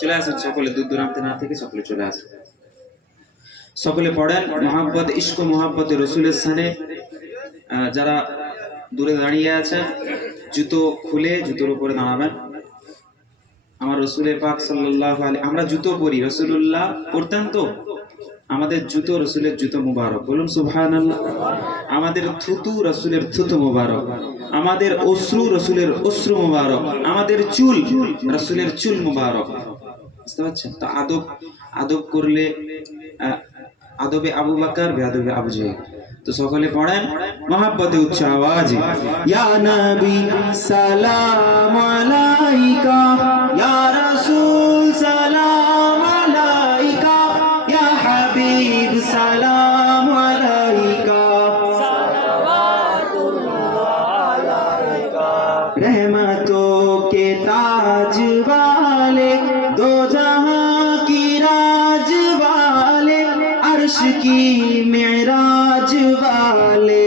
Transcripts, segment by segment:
চলে আসেন সকলে, দূর দূরান্ত না থেকে সকলে চলে আসেন। সকলে পড়েন মোহাম্মদ, ইশক মোহাম্মদ রসুলের স্থানে। যারা দূরে দাঁড়িয়ে আছেন জুতো খুলে জুতোর উপরে দাঁড়াবেন। আমার রসুলের পাক সাল্লাল্লাহু আলাইহি, আমরা জুতো পরি, রসুলুল্লাহ পরতেন তো, আমাদের জুতো রসুলের জুতো মুবারক, বলুন সুবহানাল্লাহ। আমাদের থুতু রসুলের থুতু মুবারক, আমাদের অশ্রু রসুলের অশ্রু মুবারক, আমাদের চুল রসুলের চুল মুবারক। বুঝতে পারছেন তো? আদব করলে আদবে আবু বকর, বেয়াদবে আবু জাহেল। তো সকলে পড়েন মহব্বতে উচ্চ আওয়াজে, ইয়া নবী সালাম আলাইকা, ইয়া রাসূল সালাম আলাইকা, ইয়া হাবিব সালাম আলাইকা, সালাওয়াতুল্লাহ আলাইকা, रहमतों के ताज वाले, दो जहां की राज वाले, अर्श की मेराज वाले,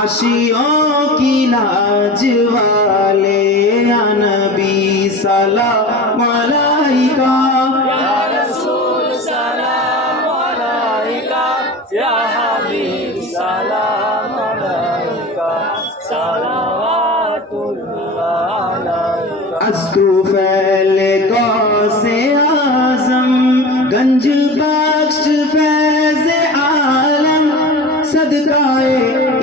आशियों की लाज वाले, या नबी सलाम अलैका, या रसूल सलाम अलैका, या हबीब सलाम अलैका, सलावतुल्लाह अलैका। अस्तु फैले गौसे आज़म, गंज बख्श फैज़ आलम, सदकाए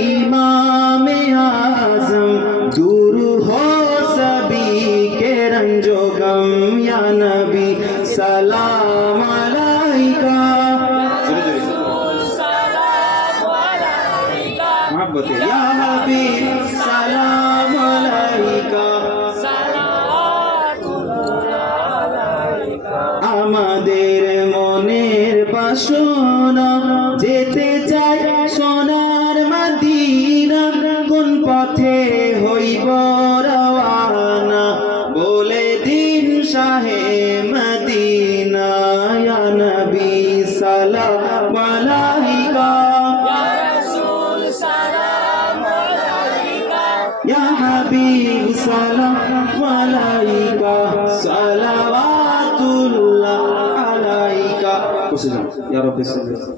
इमाम आज़म, दूर हो सभी के रंजो गम, या नबी सलाम अलैका, या हबीब सलाम अलैका, আমাদের মনের বাসনা যেতে চাই সোনার মদিনা, কোন পথে হইব রওয়ানা, বলে দিন শাহে মদিনা, ইয়া নবী সালাম আলাইকা, ইয়া রাসূল সালাম আলাইকা, ইয়া হাবিব সালাম আলাইকা, সালাওয়াতুল্লাহ আলাইকা। বসে যান, ইয়া রাব্বি সাল্লাল্লাহু